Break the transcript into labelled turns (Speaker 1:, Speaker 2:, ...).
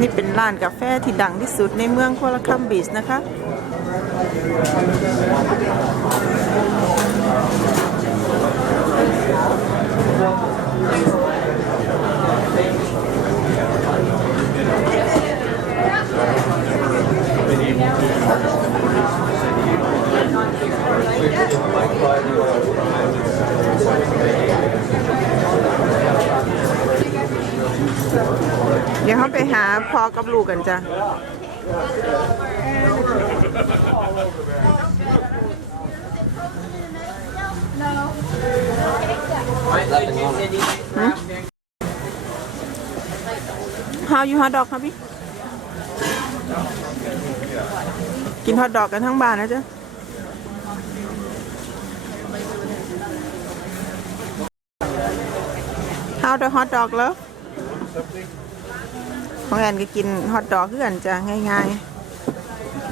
Speaker 1: นี่เป็นร้านกาแฟที่ดังที่สุดในเมืองโคลาคัมบีชนะคะ เดี๋ยวเขาไปหาพอกับลูกกันจ้ะ How you hot dog ครับพี่ กินฮอทดอกกันทั้งบ้านนะจ๊ะ How the hot dog love ของแอนก็กินฮอทดอกเพื่อกันจ้ะง่ายๆ